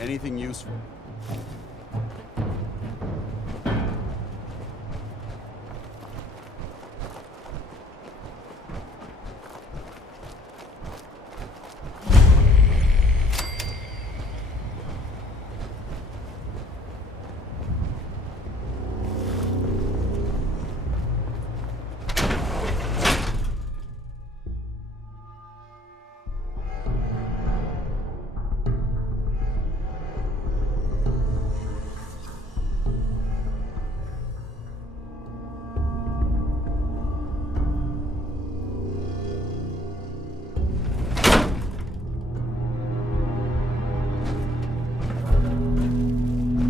Anything useful?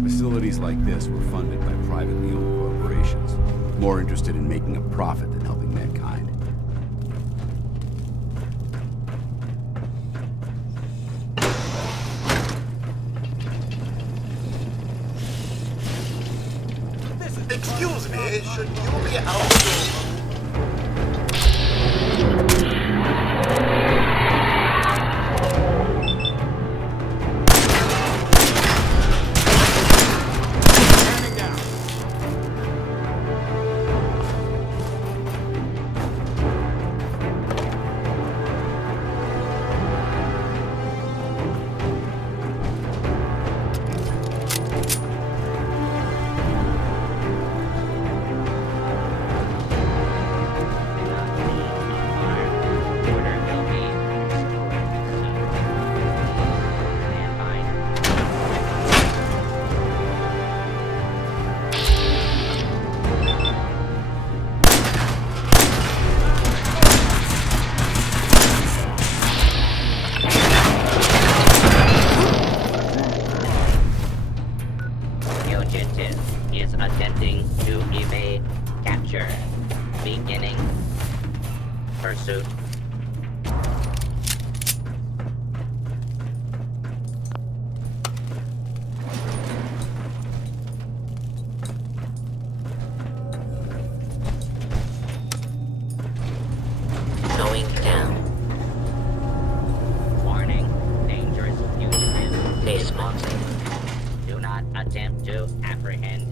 Facilities like this were funded by privately owned corporations, more interested in making a profit than helping mankind. Excuse me, should you be out to... Is attempting to evade capture. Beginning pursuit. Going down. Warning, dangerous fugitive. Please do not attempt to apprehend.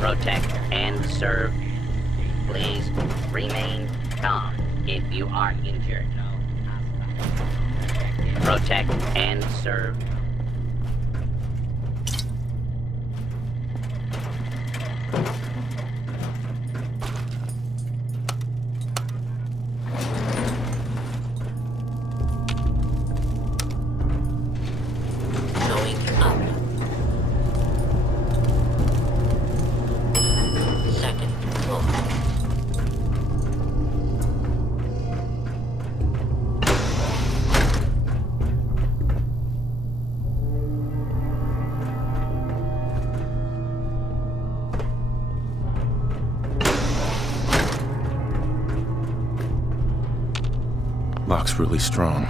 Protect and serve. Please remain calm if you are injured. Protect and serve. Lock's really strong.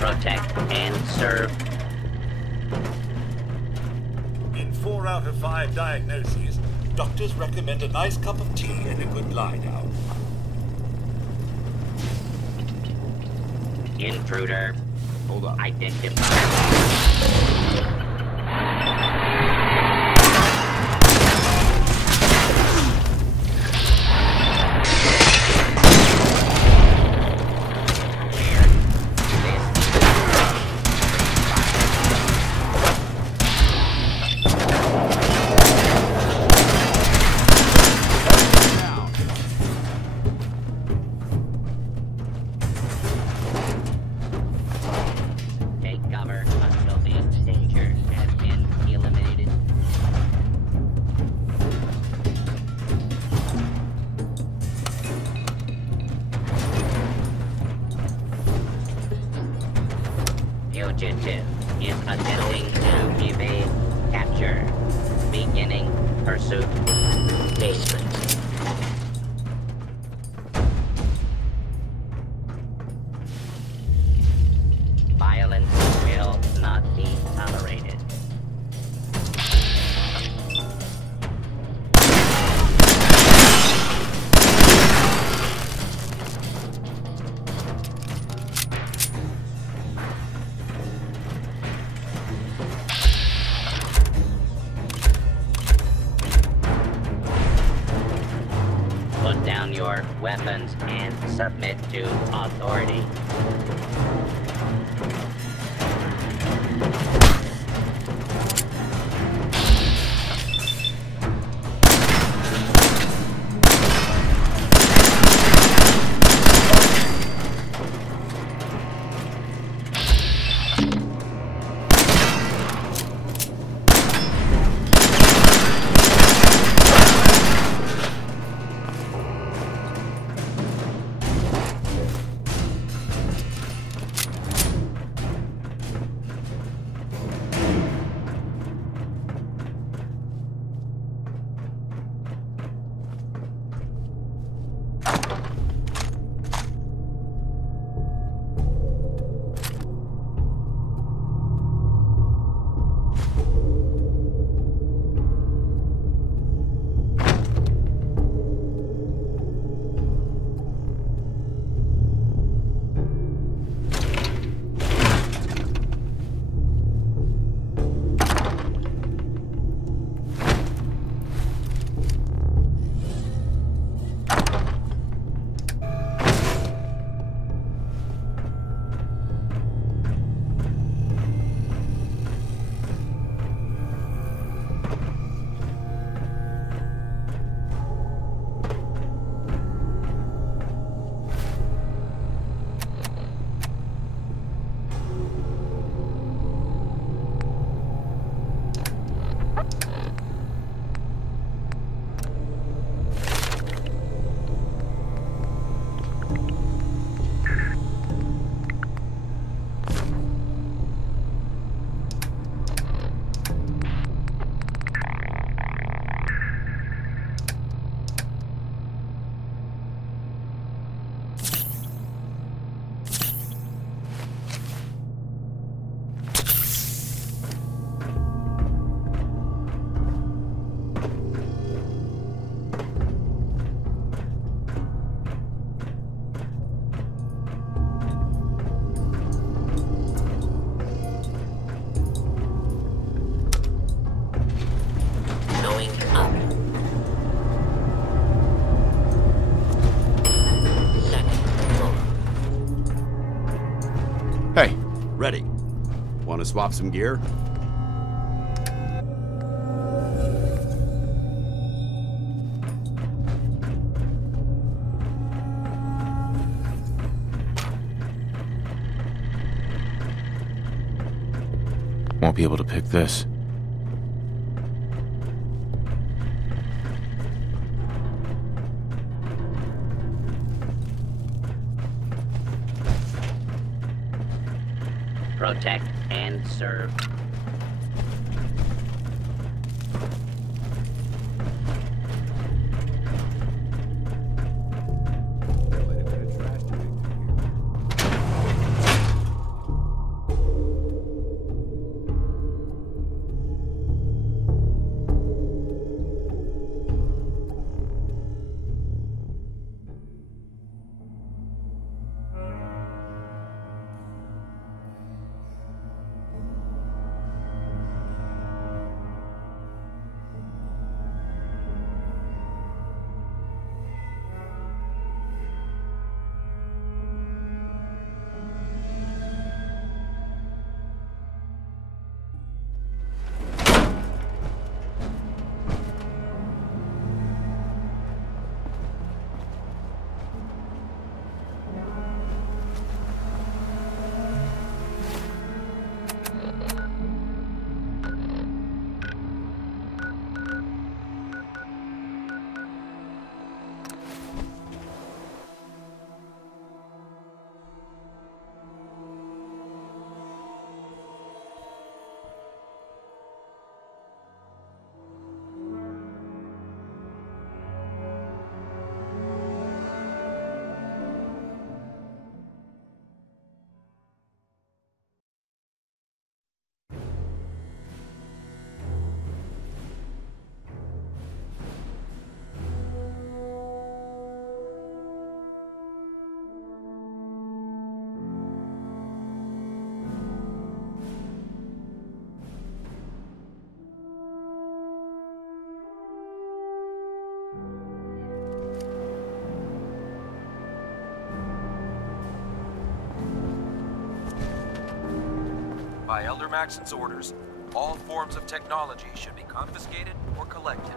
Protect and serve. In 4 out of 5 diagnoses, doctors recommend a nice cup of tea and a good lie down. Intruder. Hold up. Identified. Take cover until this danger has been eliminated. Fugitive is attempting to evade capture. Beginning pursuit. Basement. Violence will not be tolerated. Put down your weapons and submit to authority. Ready. Want to swap some gear? Won't be able to pick this. protect, and serve. By Elder Maxon's orders, all forms of technology should be confiscated or collected.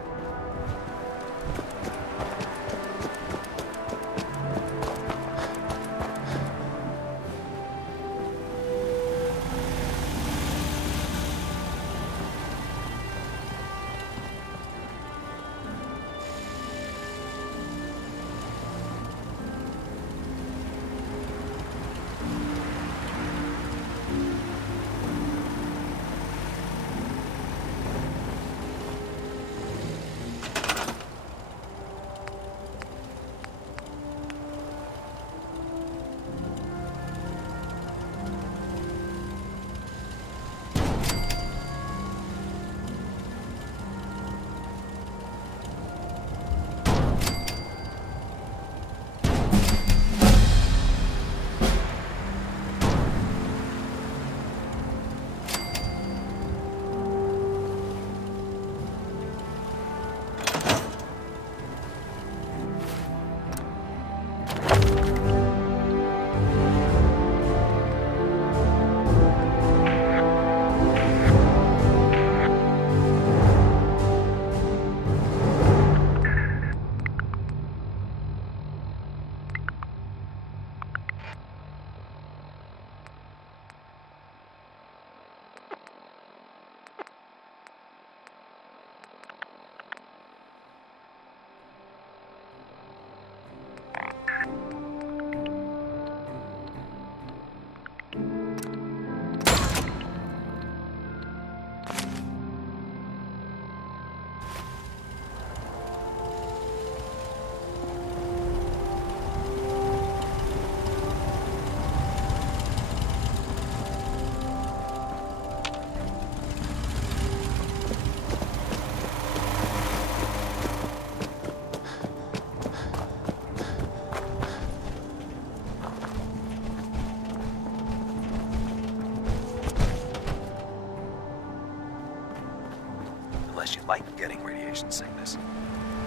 Unless you like getting radiation sickness,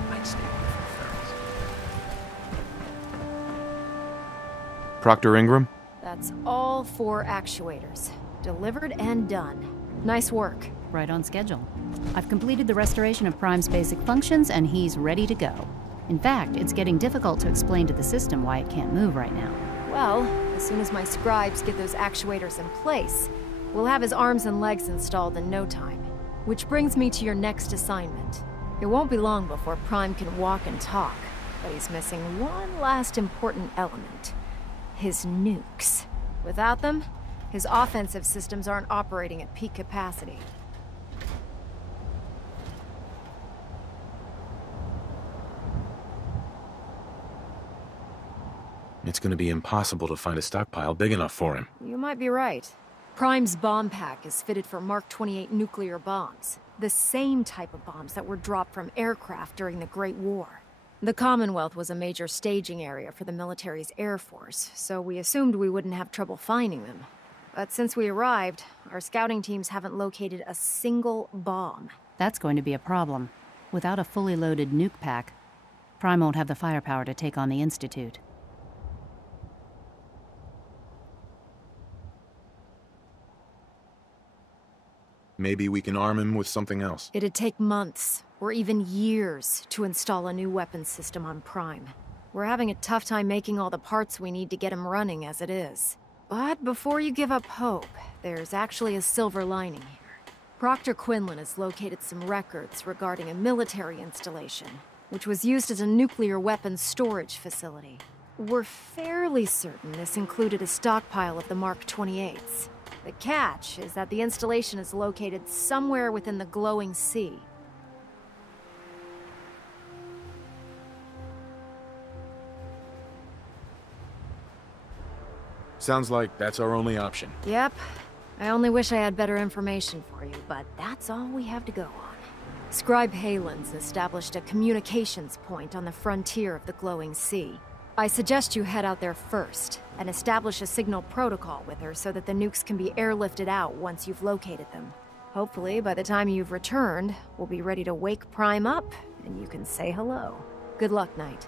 might stay away from ferals. Proctor Ingram? That's all 4 actuators. Delivered and done. Nice work. Right on schedule. I've completed the restoration of Prime's basic functions, and he's ready to go. In fact, it's getting difficult to explain to the system why it can't move right now. Well, as soon as my scribes get those actuators in place, we'll have his arms and legs installed in no time. Which brings me to your next assignment. It won't be long before Prime can walk and talk, but he's missing one last important element. His nukes. Without them, His offensive systems aren't operating at peak capacity. It's gonna be impossible to find a stockpile big enough for him. You might be right. Prime's bomb pack is fitted for Mark 28 nuclear bombs. The same type of bombs that were dropped from aircraft during the Great War. The Commonwealth was a major staging area for the military's air force, so we assumed we wouldn't have trouble finding them. But since we arrived, our scouting teams haven't located a single bomb. That's going to be a problem. Without a fully loaded nuke pack, Prime won't have the firepower to take on the Institute. Maybe we can arm him with something else. It'd take months, or even years, to install a new weapons system on Prime. We're having a tough time making all the parts we need to get him running as it is. But before you give up hope, there's actually a silver lining here. Proctor Quinlan has located some records regarding a military installation, which was used as a nuclear weapons storage facility. We're fairly certain this included a stockpile of the Mark 28s. The catch is that the installation is located somewhere within the glowing sea. Sounds like that's our only option. Yep. I only wish I had better information for you, but that's all we have to go on. Scribe Halen's established a communications point on the frontier of the glowing sea. I suggest you head out there first, and establish a signal protocol with her so that the nukes can be airlifted out once you've located them. Hopefully, by the time you've returned, we'll be ready to wake Prime up, and you can say hello. Good luck, Knight.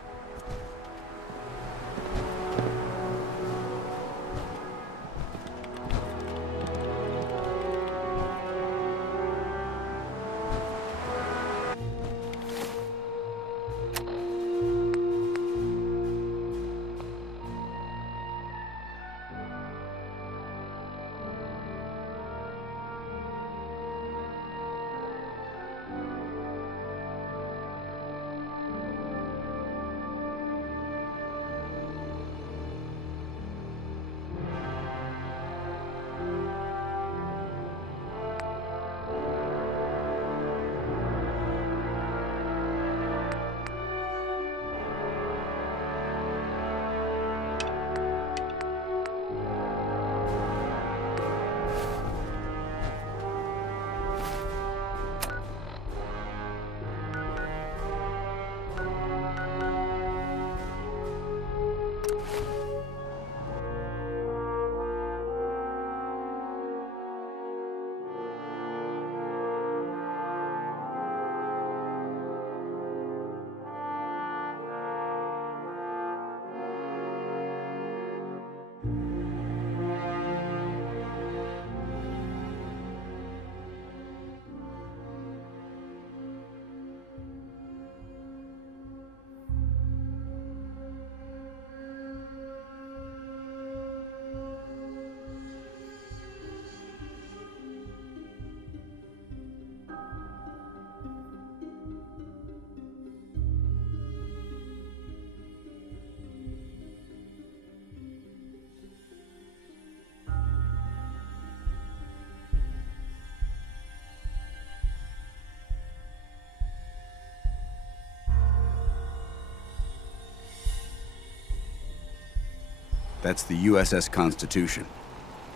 That's the USS Constitution.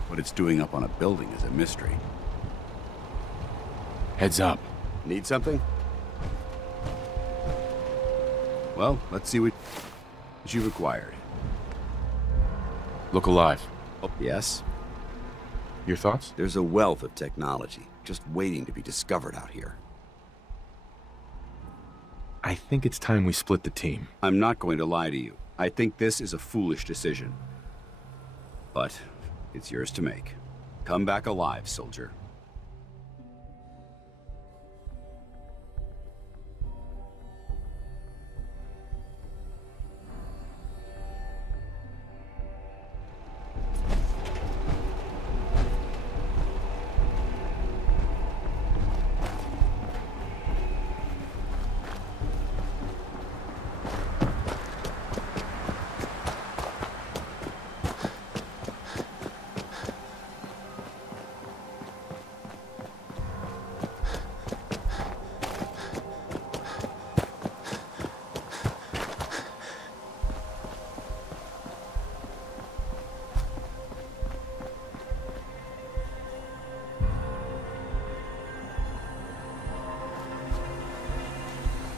What it's doing up on a building is a mystery. Heads up. Need something? Well, let's see what you required. Look alive. Oh, yes? Your thoughts? There's a wealth of technology, just waiting to be discovered out here. I think it's time we split the team. I'm not going to lie to you. I think this is a foolish decision. But it's yours to make. Come back alive, soldier.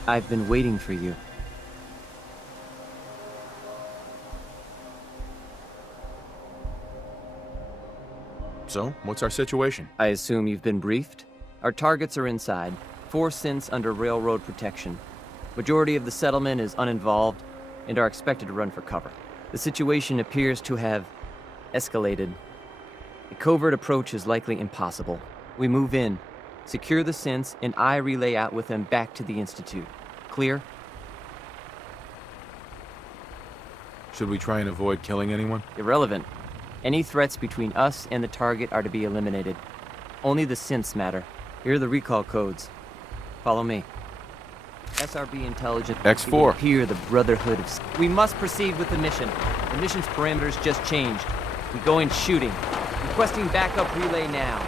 I've been waiting for you. So, what's our situation? I assume you've been briefed? Our targets are inside. 4 synths under railroad protection. Majority of the settlement is uninvolved and are expected to run for cover. The situation appears to have escalated. A covert approach is likely impossible. We move in, secure the synths, and I relay out with them back to the Institute. Clear? Should we try and avoid killing anyone? Irrelevant. Any threats between us and the target are to be eliminated. Only the synths matter. Here are the recall codes. Follow me. SRB intelligence. X4. It will appear the Brotherhood of... We must proceed with the mission. The mission's parameters just changed. We go in shooting. Requesting backup relay now.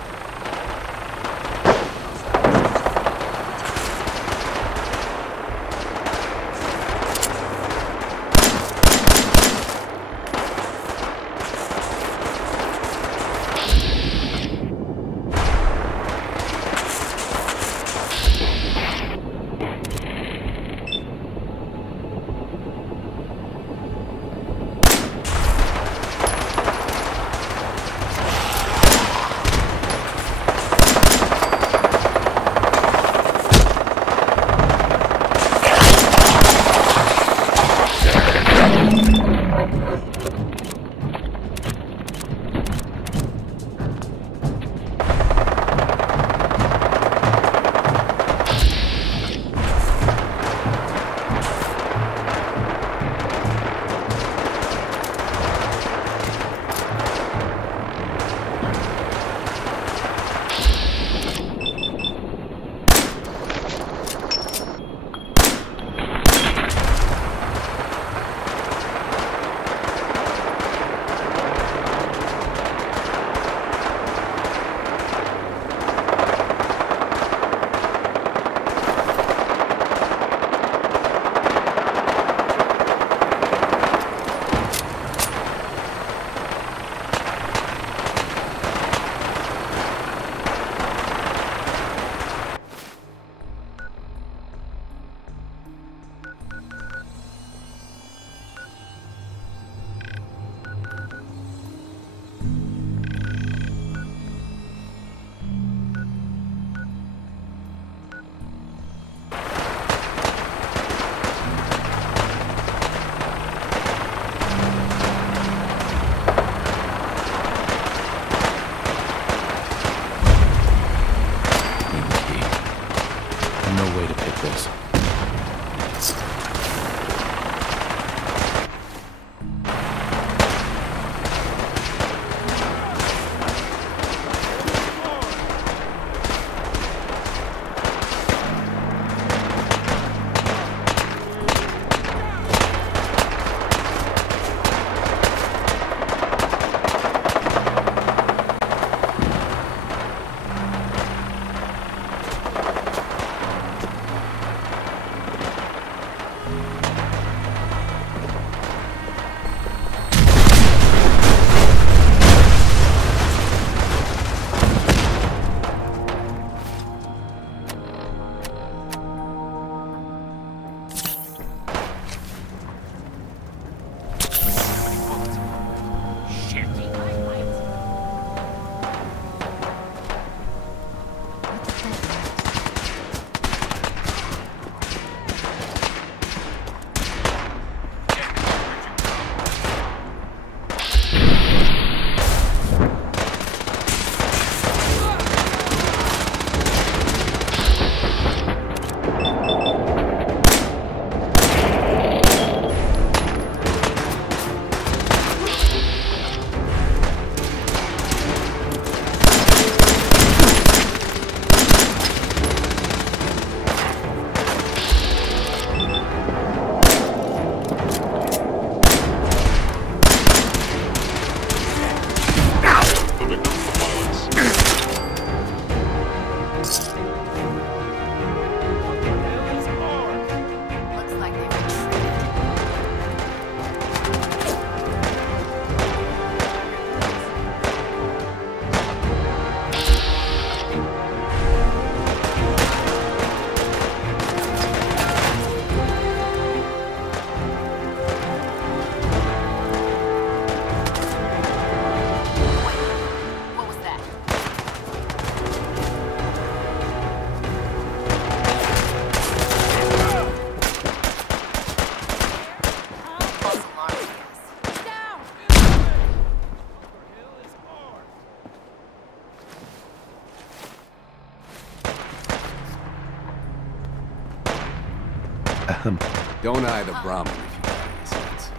him. Don't eye the Brahmin if you got any sense.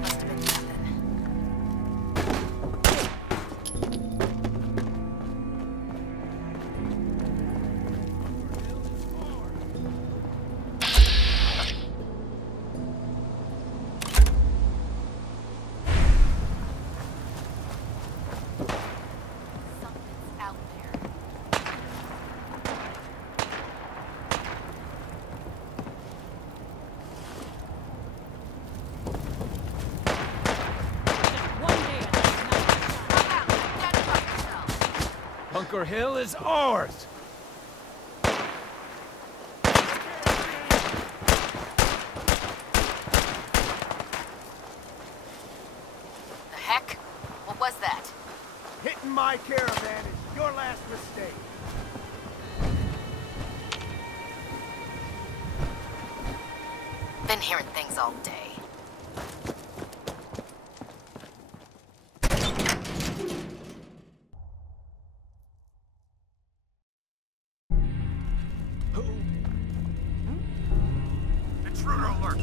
Must have been nothing. Something's out there. Bunker Hill is ours! The heck? What was that? Hitting my caravan is your last mistake. Been hearing things all day. Intruder alert!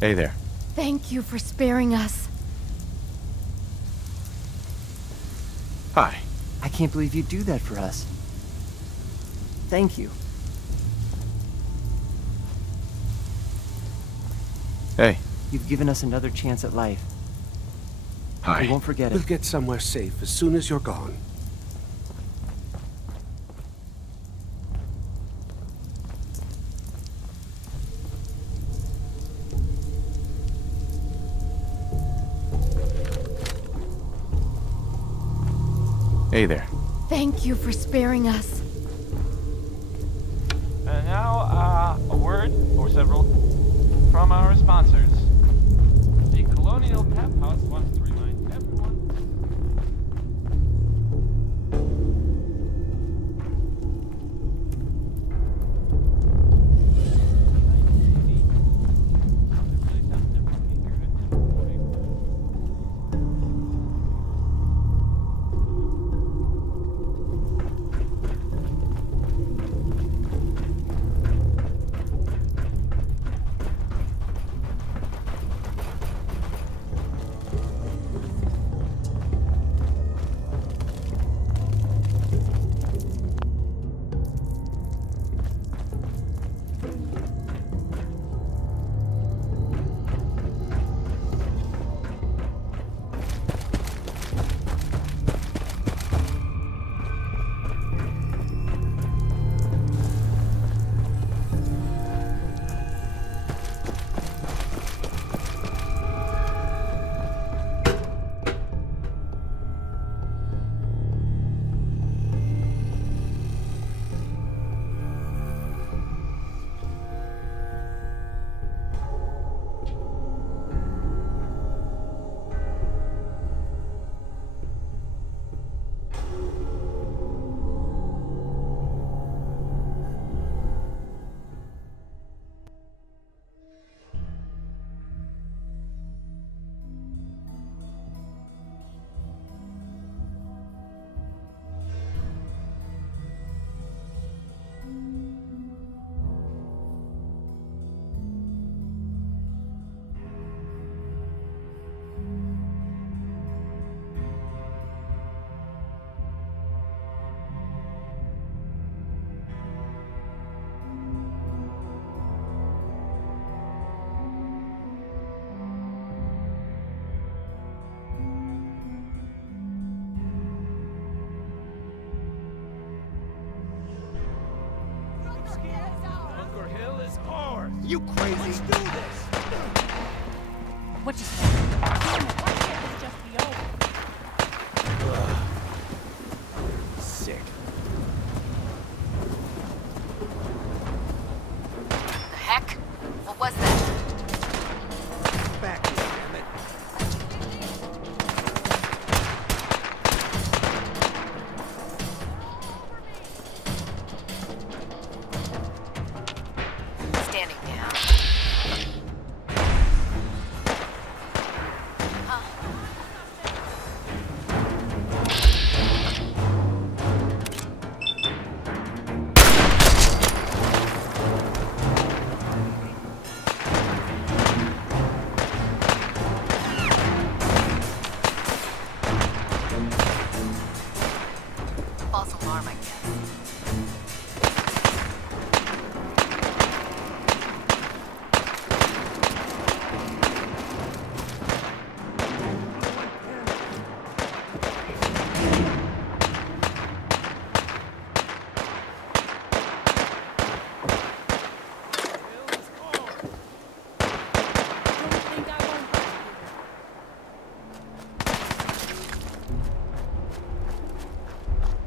Hey there. Thank you for sparing us. Hi. I can't believe you'd do that for us. Thank you. Hey. You've given us another chance at life. Hi. We won't forget We'll it. get somewhere safe as soon as you're gone. Hey there. Thank you for sparing us. And now, a word, or several, from our sponsors. The Colonial Tap House wants to remind everyone... You crazy? Let's do this! What just happened? Damn it, why can't this just be over? Sick. The heck? What was that? Back here, damn it. Standing down. False alarm, I guess.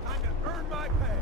Time to earn my pay.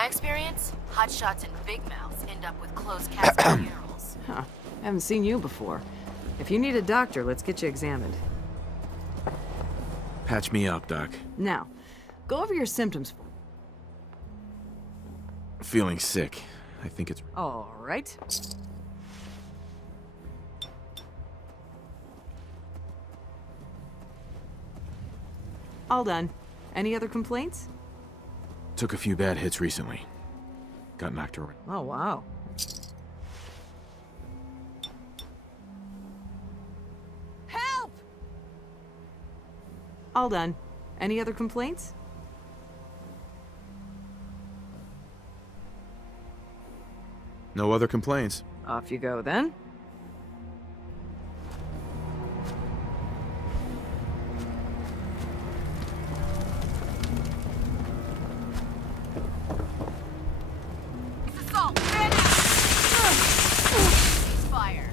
my experience, hotshots and big mouths end up with closed casket funerals. Huh. Haven't seen you before. If you need a doctor, let's get you examined. Patch me up, Doc. Now, go over your symptoms. Feeling sick. I think it's... All right. All done. Any other complaints? Took a few bad hits recently. Got knocked around. Oh, wow. Help! All done. Any other complaints? No other complaints. Off you go then. Assault! Fire.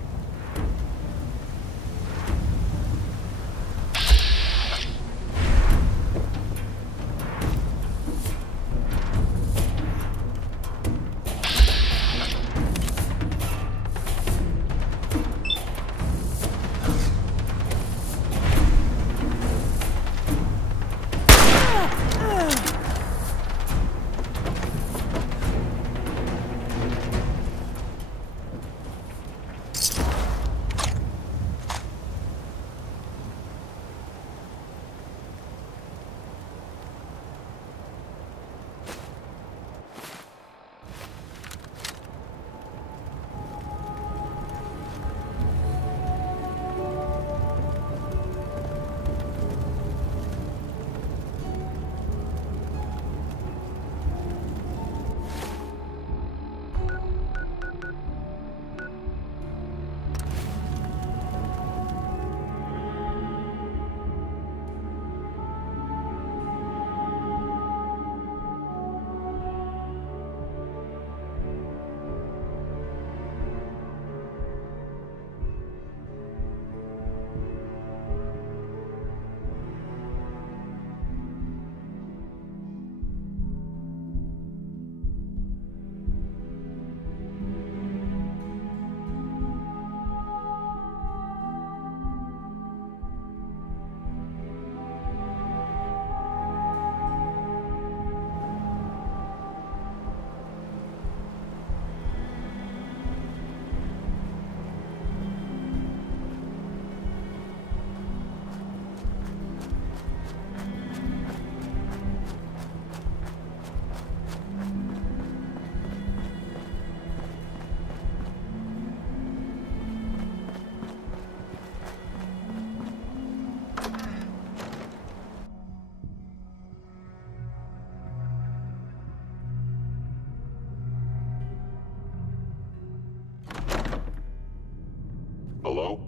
Hello?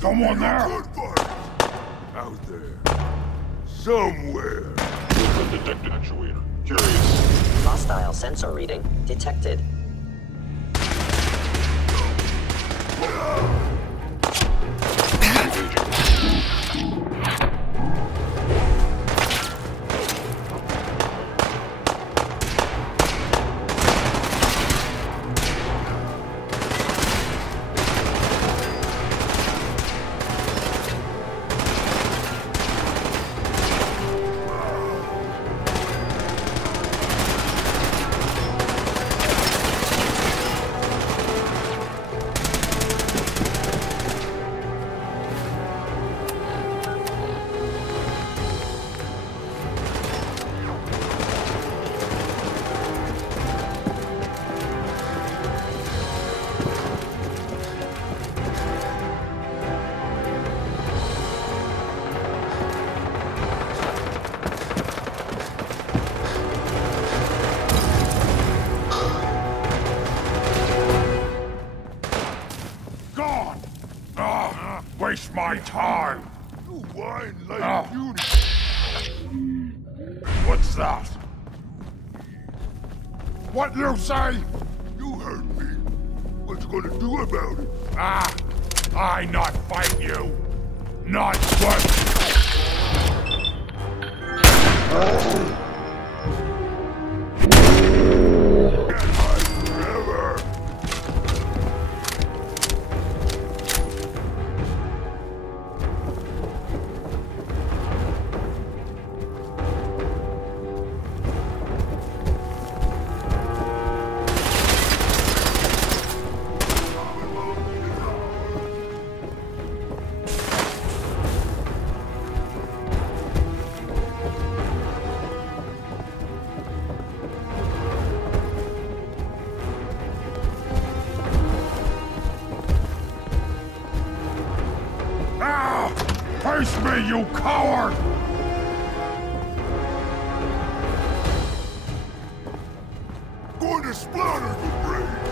Someone there? Out there. Somewhere. Detected actuator. Curious. Hostile sensor reading detected. Waste my time. You whine like beauty. What's that? What you say? You hurt me. What you gonna do about it? I not fight you. Not what? me, you coward! Going to splatter the brain!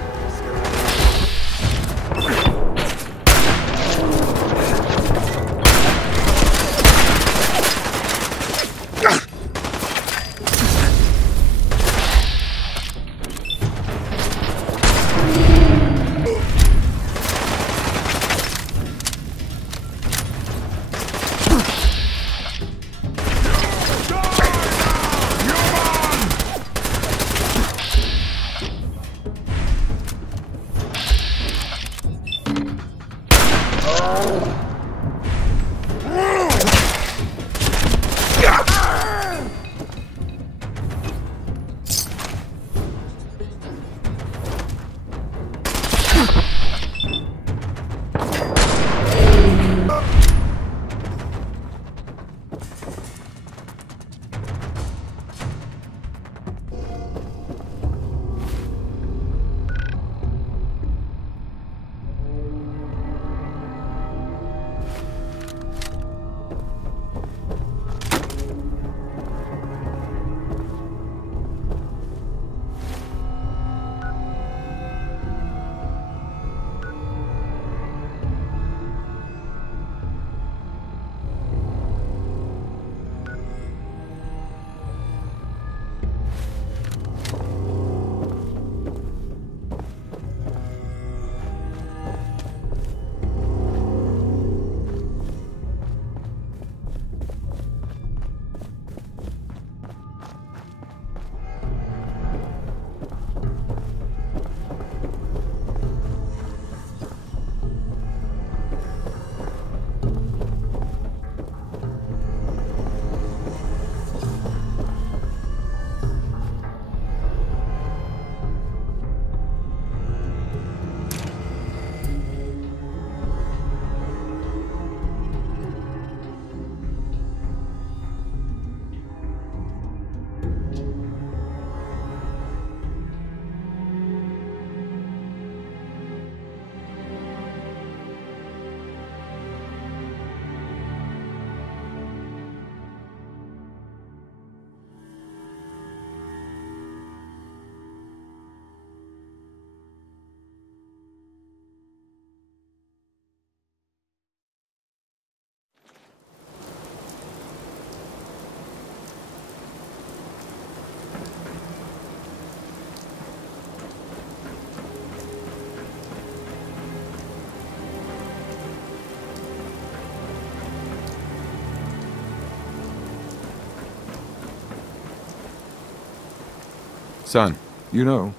Son. You know,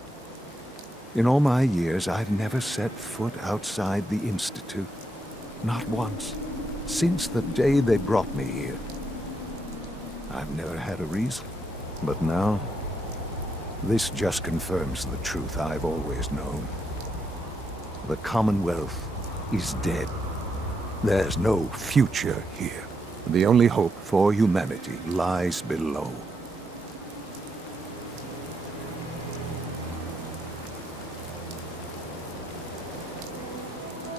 in all my years, I've never set foot outside the Institute. Not once. Since the day they brought me here. I've never had a reason. But now, this just confirms the truth I've always known. The Commonwealth is dead. There's no future here. The only hope for humanity lies below.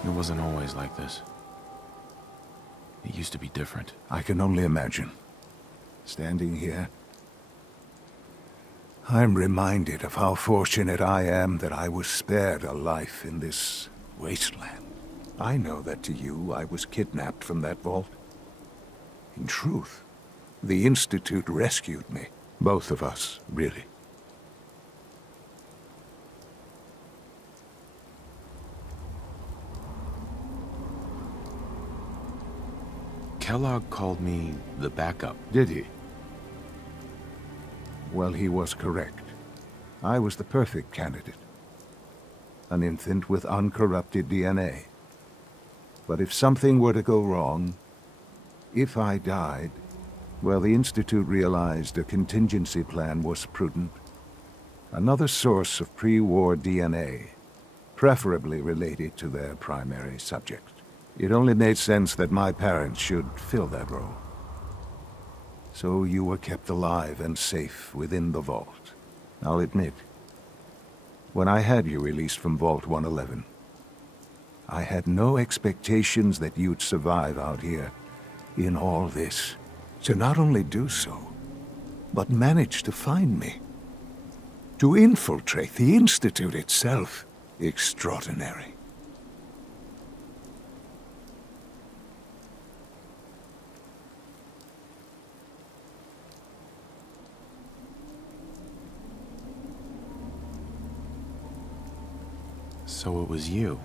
It wasn't always like this. It used to be different. I can only imagine. Standing here, I'm reminded of how fortunate I am that I was spared a life in this wasteland. I know that to you, I was kidnapped from that vault. In truth, the Institute rescued me. Both of us, really. Kellogg called me the backup. Did he? Well, he was correct. I was the perfect candidate. An infant with uncorrupted DNA. But if something were to go wrong, if I died, well, the Institute realized a contingency plan was prudent. Another source of pre-war DNA, preferably related to their primary subject. It only made sense that my parents should fill that role. So you were kept alive and safe within the vault. I'll admit, when I had you released from Vault 111, I had no expectations that you'd survive out here. in all this to not only do so, but manage to find me. To infiltrate the Institute itself. Extraordinary. So it was you.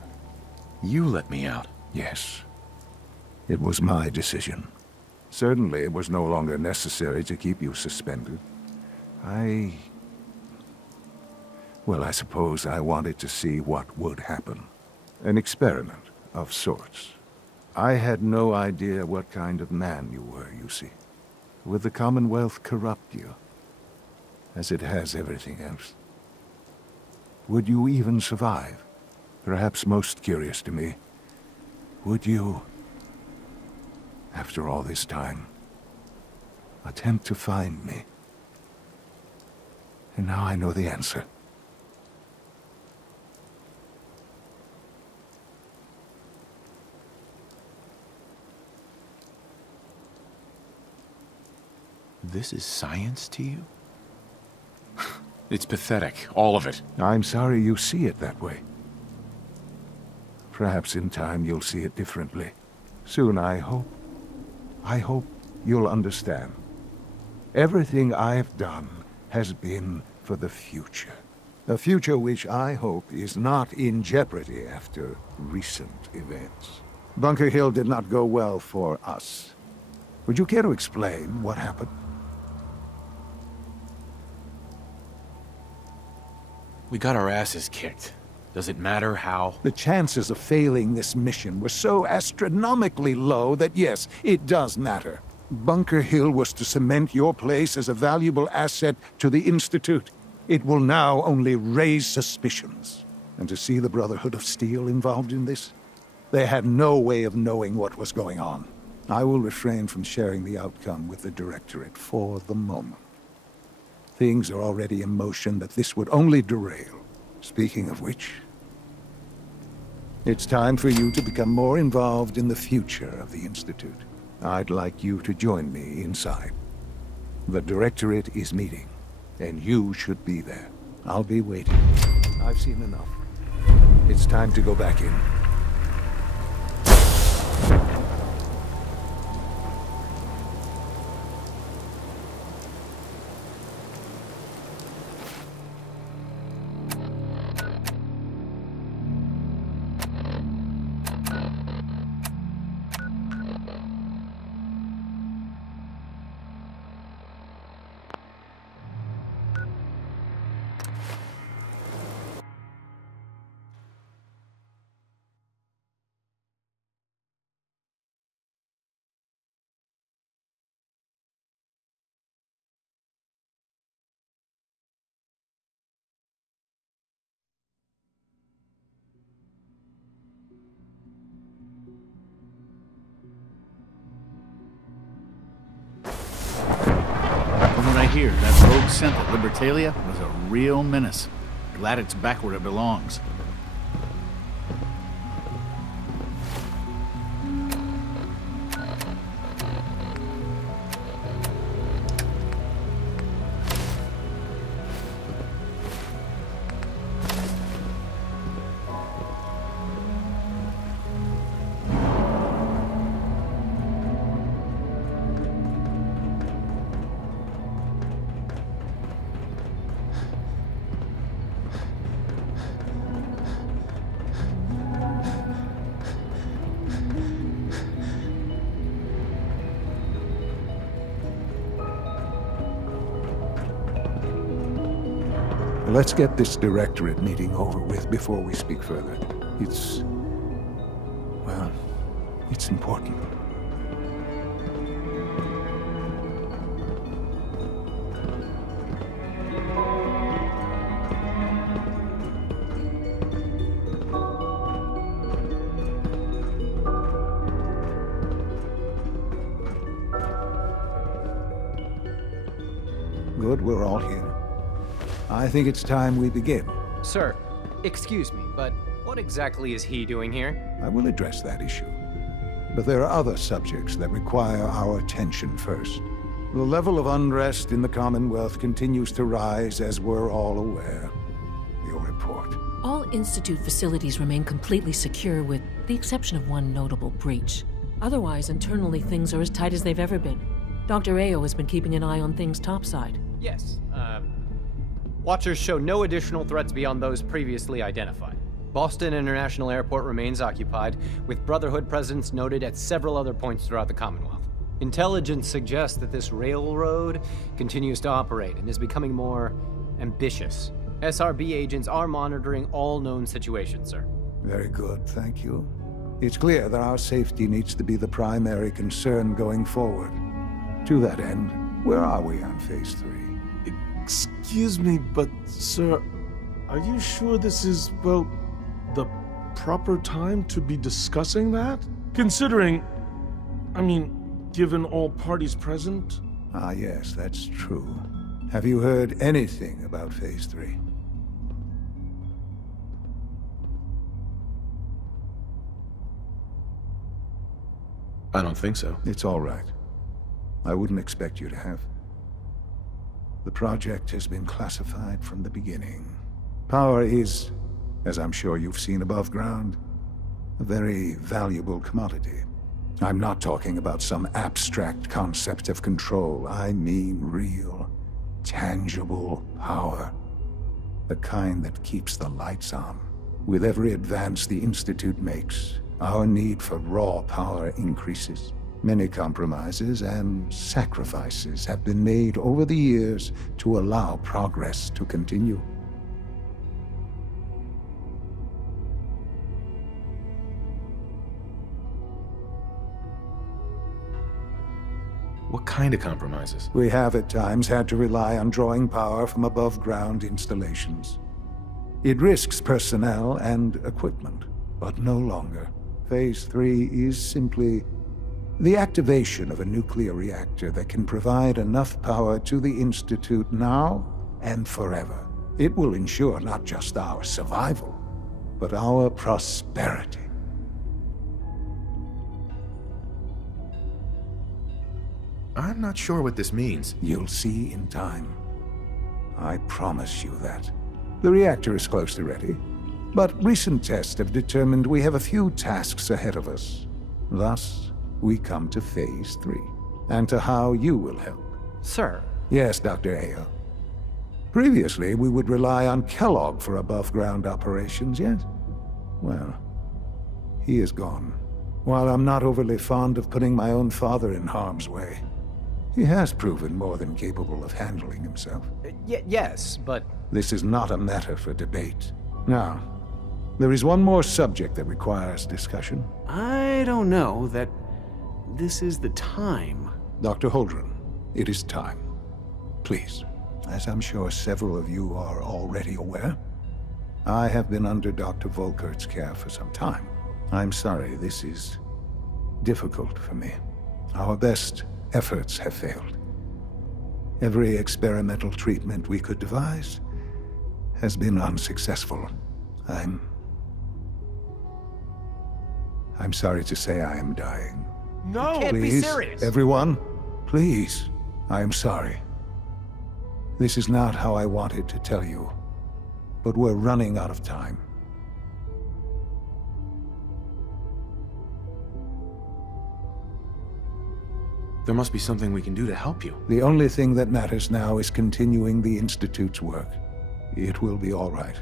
You let me out. Yes. It was my decision. Certainly it was no longer necessary to keep you suspended. Well, I suppose I wanted to see what would happen. An experiment of sorts. I had no idea what kind of man you were, you see. Would the Commonwealth corrupt you, as it has everything else? Would you even survive? Perhaps most curious to me, would you, after all this time, attempt to find me? And now I know the answer. This is science to you? It's pathetic, all of it. I'm sorry you see it that way. Perhaps in time you'll see it differently. Soon, I hope. I hope you'll understand. Everything I've done has been for the future. A future which I hope is not in jeopardy after recent events. Bunker Hill did not go well for us. Would you care to explain what happened? We got our asses kicked. Does it matter how? The chances of failing this mission were so astronomically low that yes, it does matter. Bunker Hill was to cement your place as a valuable asset to the Institute. It will now only raise suspicions. And to see the Brotherhood of Steel involved in this? They had no way of knowing what was going on. I will refrain from sharing the outcome with the Directorate for the moment. Things are already in motion that this would only derail. Speaking of which, it's time for you to become more involved in the future of the Institute. I'd like you to join me inside. The Directorate is meeting, and you should be there. I'll be waiting. I've seen enough. It's time to go back in. Here, that rogue scent at Libertalia was a real menace. Glad it's back where it belongs. Let's get this Directorate meeting over with before we speak further. It's important. Good, we're all here. I think it's time we begin. Sir, excuse me, but what exactly is he doing here? I will address that issue. But there are other subjects that require our attention first. The level of unrest in the Commonwealth continues to rise, as we're all aware. Your report. All Institute facilities remain completely secure, with the exception of one notable breach. Otherwise, internally, things are as tight as they've ever been. Dr. Ao has been keeping an eye on things topside. Yes, Watchers show no additional threats beyond those previously identified. Boston International Airport remains occupied, with Brotherhood presence noted at several other points throughout the Commonwealth. Intelligence suggests that this railroad continues to operate and is becoming more ambitious. SRB agents are monitoring all known situations, sir. Very good, thank you. It's clear that our safety needs to be the primary concern going forward. To that end, where are we on Phase 3? Excuse me, but, sir, are you sure this is, well, the proper time to be discussing that? Considering, given all parties present? Ah, yes, that's true. Have you heard anything about Phase 3? I don't think so. It's all right. I wouldn't expect you to have. The project has been classified from the beginning. Power is, as I'm sure you've seen above ground, a very valuable commodity. I'm not talking about some abstract concept of control. I mean real, tangible power. The kind that keeps the lights on. With every advance the Institute makes, our need for raw power increases. Many compromises and sacrifices have been made over the years to allow progress to continue. What kind of compromises? We have at times had to rely on drawing power from above-ground installations. It risks personnel and equipment, but no longer. Phase 3 is simply the activation of a nuclear reactor that can provide enough power to the Institute now and forever. It will ensure not just our survival, but our prosperity. I'm not sure what this means. You'll see in time. I promise you that. The reactor is close to ready, but recent tests have determined we have a few tasks ahead of us. Thus, we come to Phase 3, and to how you will help. Sir? Yes, Dr. Ao. Previously, we would rely on Kellogg for above-ground operations, yes? Well, he is gone. While I'm not overly fond of putting my own father in harm's way, he has proven more than capable of handling himself. Yes, but... This is not a matter for debate. Now, there is one more subject that requires discussion. I don't know that this is the time. Dr. Holdren, it is time. Please, as I'm sure several of you are already aware, I have been under Dr. Volkert's care for some time. I'm sorry, this is difficult for me. Our best efforts have failed. Every experimental treatment we could devise has been unsuccessful. I'm sorry to say I am dying. No! You can't Please, be serious! Everyone, please, I am sorry. This is not how I wanted to tell you, but we're running out of time. There must be something we can do to help you. The only thing that matters now is continuing the Institute's work. It will be all right.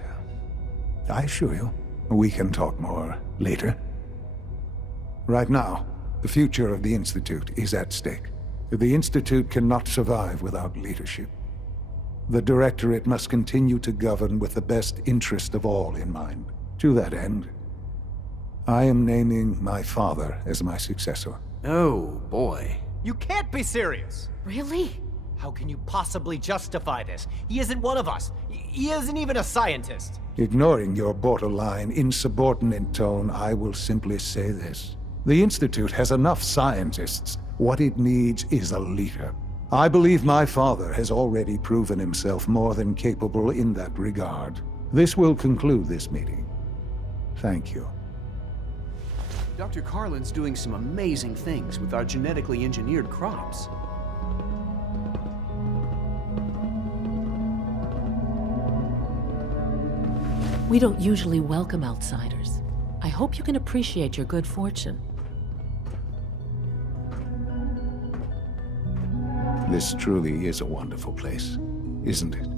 I assure you, we can talk more later. Right now, the future of the Institute is at stake. The Institute cannot survive without leadership. The Directorate must continue to govern with the best interest of all in mind. To that end, I am naming my father as my successor. Oh, boy. You can't be serious! Really? How can you possibly justify this? He isn't one of us. He isn't even a scientist. Ignoring your borderline, insubordinate tone, I will simply say this. The Institute has enough scientists. What it needs is a leader. I believe my father has already proven himself more than capable in that regard. This will conclude this meeting. Thank you. Dr. Carlin's doing some amazing things with our genetically engineered crops. We don't usually welcome outsiders. I hope you can appreciate your good fortune. This truly is a wonderful place, isn't it?